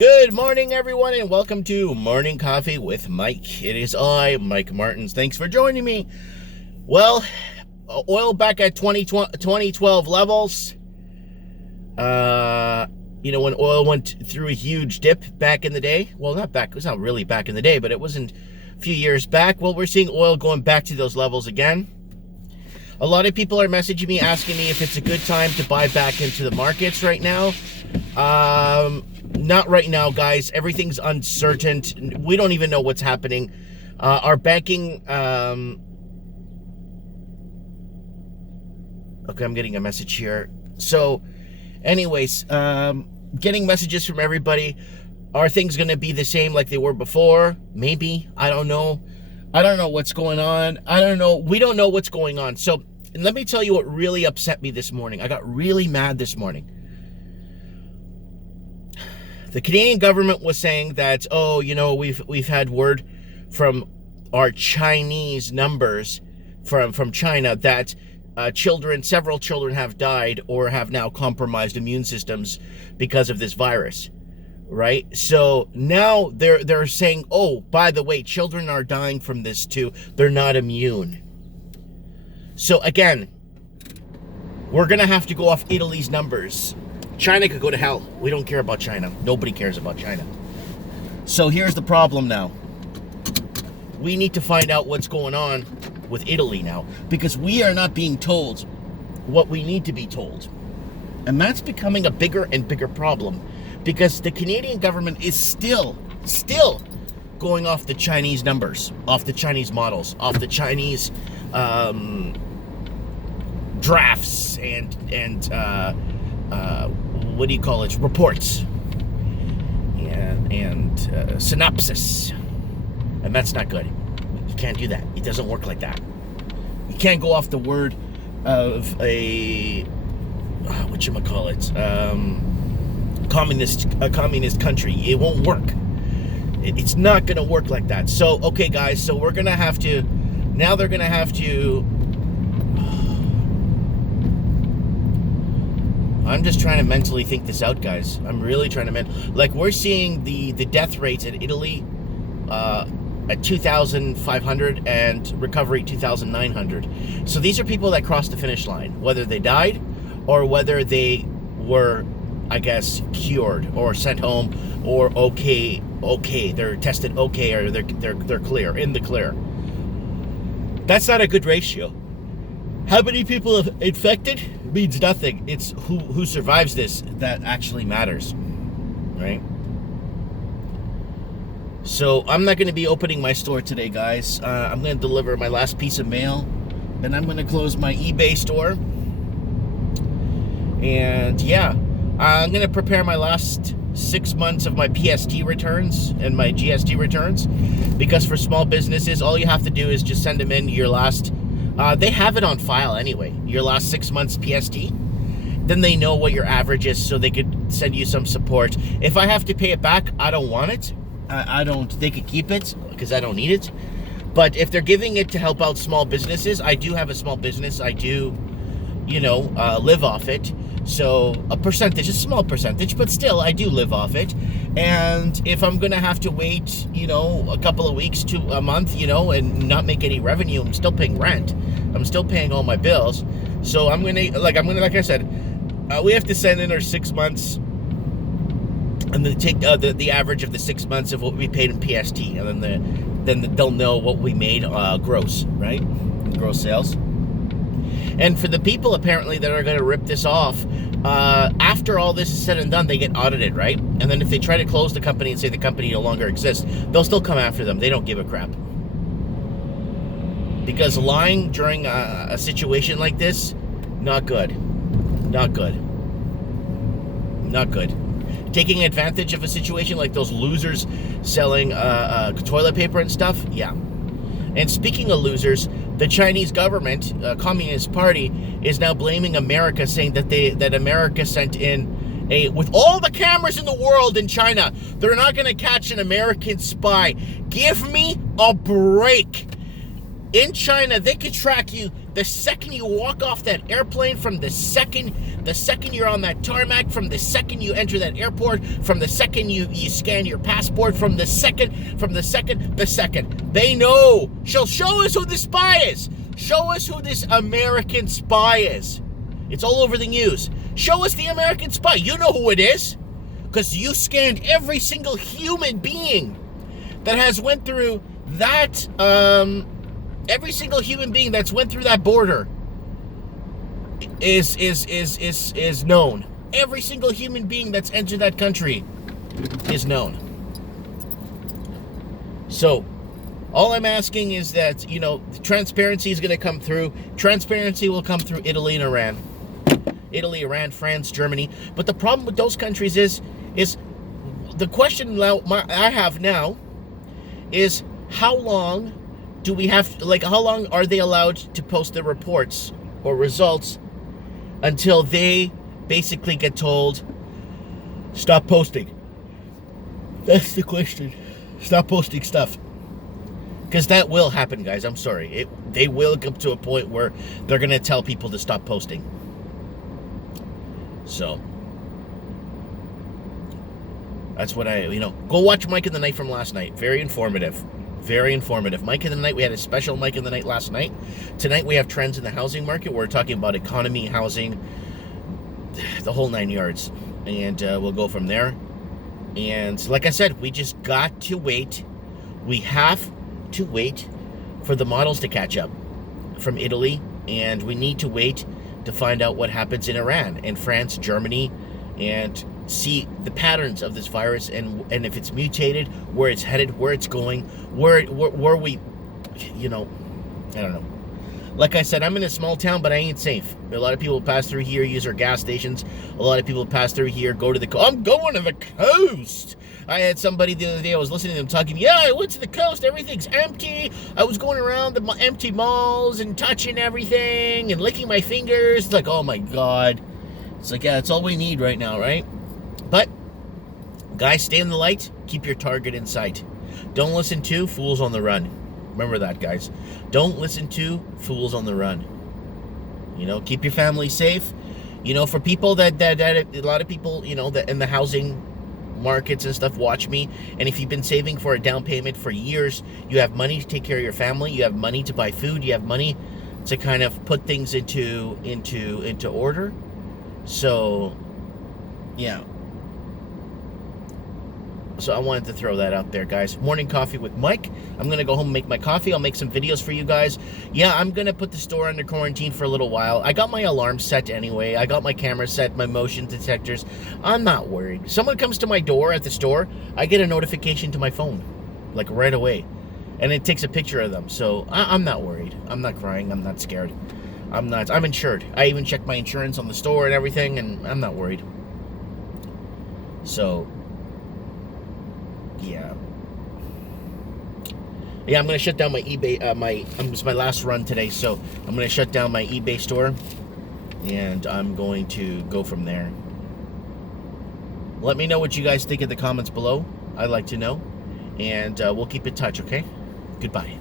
Good morning, everyone, and welcome to Morning Coffee with Mike. It is I, Mike Martins. Thanks for joining me. Well, oil back at 2012 levels. When oil went through a huge dip back in the day. Well, it was not really back in the day, but it wasn't a few years back. Well, we're seeing oil going back to those levels again. A lot of people are messaging me, asking me if it's a good time to buy back into the markets right now. Not right now, guys. Everything's uncertain. We don't even know what's happening. Our banking... Okay, I'm getting a message here. So, anyways, getting messages from everybody. Are things going to be the same like they were before? Maybe. I don't know. I don't know what's going on. I don't know. We don't know what's going on. So, let me tell you what really upset me this morning. I got really mad this morning. The Canadian government was saying that, we've had word from our Chinese numbers from China that several children have died or have now compromised immune systems because of this virus, right? So now they're saying, oh, by the way, children are dying from this too. They're not immune. So again, we're going to have to go off Italy's numbers. China could go to hell. We don't care about China. Nobody cares about China. So here's the problem now. We need to find out what's going on with Italy now, because we are not being told what we need to be told. And that's becoming a bigger and bigger problem, because the Canadian government is still going off the Chinese numbers, off the Chinese models, off the Chinese drafts and reports and synopsis. And that's not good. You can't do that. It doesn't work like that. You can't go off the word of a communist country. It won't work. It's not going to work like that. So, okay, guys, so we're going to have to, now they're going to have to, I'm just trying to mentally think this out, guys. I'm really trying to we're seeing the death rates in Italy at 2,500 and recovery 2,900. So these are people that crossed the finish line, whether they died or whether they were, I guess, cured or sent home or okay, they're tested okay, or they're clear, in the clear. That's not a good ratio. How many people have infected means nothing. It's who survives this that actually matters, right? So I'm not going to be opening my store today, guys. I'm going to deliver my last piece of mail, and I'm going to close my eBay store. And yeah, I'm going to prepare my last 6 months of my PST returns and my GST returns, because for small businesses, all you have to do is just send them in your last... they have it on file anyway, your last 6 months PST. Then they know what your average is, so they could send you some support. If I have to pay it back, I don't want it. They could keep it, because I don't need it. But if they're giving it to help out small businesses, I do have a small business. I do, live off it. So a small percentage, but still I do live off it. And if I'm going to have to wait, a couple of weeks to a month, and not make any revenue, I'm still paying rent. I'm still paying all my bills. So like I said, we have to send in our 6 months, and then take the average of the 6 months of what we paid in PST. And then they'll know what we made gross, right? Gross sales. And for the people, apparently, that are going to rip this off, after all this is said and done, they get audited, right? And then if they try to close the company and say the company no longer exists, they'll still come after them. They don't give a crap. Because lying during a situation like this, not good. Not good. Not good. Taking advantage of a situation like those losers selling toilet paper and stuff, yeah. And speaking of losers, the Chinese government, Communist Party, is now blaming America, saying that America sent in with all the cameras in the world in China, they're not going to catch an American spy. Give me a break. In China, they could track you. The second you walk off that airplane, from the second you're on that tarmac, from the second you enter that airport, from the second you scan your passport, from the second, they know. Show us who the spy is. Show us who this American spy is. It's all over the news. Show us the American spy. You know who it is, because you scanned every single human being that has went through that, every single human being that's went through that border is known. Every single human being that's entered that country is known. So, all I'm asking is that, transparency is going to come through. Transparency will come through Italy and Iran. Italy, Iran, France, Germany. But the problem with those countries is the question I have now is, how long do we have, how long are they allowed to post their reports or results until they basically get told, stop posting? That's the question. Stop posting stuff. Because that will happen, guys. I'm sorry. They will come to a point where they're going to tell people to stop posting. So, that's what go watch Mike in the Night from last night. Very informative. Very informative. Mike in the Night, we had a special Mike in the Night last night. Tonight we have trends in the housing market. We're talking about economy, housing, the whole 9 yards. And we'll go from there. And like I said, we just got to wait. We have to wait for the models to catch up from Italy. And we need to wait to find out what happens in Iran and France, Germany, and see the patterns of this virus and if it's mutated, where it's headed, where it's going, where we, I don't know. Like I said, I'm in a small town, but I ain't safe. A lot of people pass through here, use our gas stations. A lot of people pass through here, go to the coast. I'm going to the coast. I had somebody the other day, I was listening to them talking, I went to the coast, everything's empty. I was going around the empty malls and touching everything and licking my fingers. It's like, oh my God. It's like, yeah, that's all we need right now, right? But, guys, stay in the light. Keep your target in sight. Don't listen to fools on the run. Remember that, guys. Don't listen to fools on the run. Keep your family safe. For people that a lot of people, that in the housing markets and stuff watch me, and if you've been saving for a down payment for years, you have money to take care of your family, you have money to buy food, you have money to kind of put things into order. So, yeah. So I wanted to throw that out there, guys. Morning coffee with Mike. I'm going to go home and make my coffee. I'll make some videos for you guys. Yeah, I'm going to put the store under quarantine for a little while. I got my alarm set anyway. I got my camera set, my motion detectors. I'm not worried. Someone comes to my door at the store, I get a notification to my phone, like right away. And it takes a picture of them. So I'm not worried. I'm not crying. I'm not scared. I'm insured. I even checked my insurance on the store and everything, and I'm not worried. So, yeah, I'm gonna shut down my eBay. It's my last run today, so I'm gonna shut down my eBay store, and I'm going to go from there. Let me know what you guys think in the comments below. I'd like to know, and we'll keep in touch. Okay, goodbye.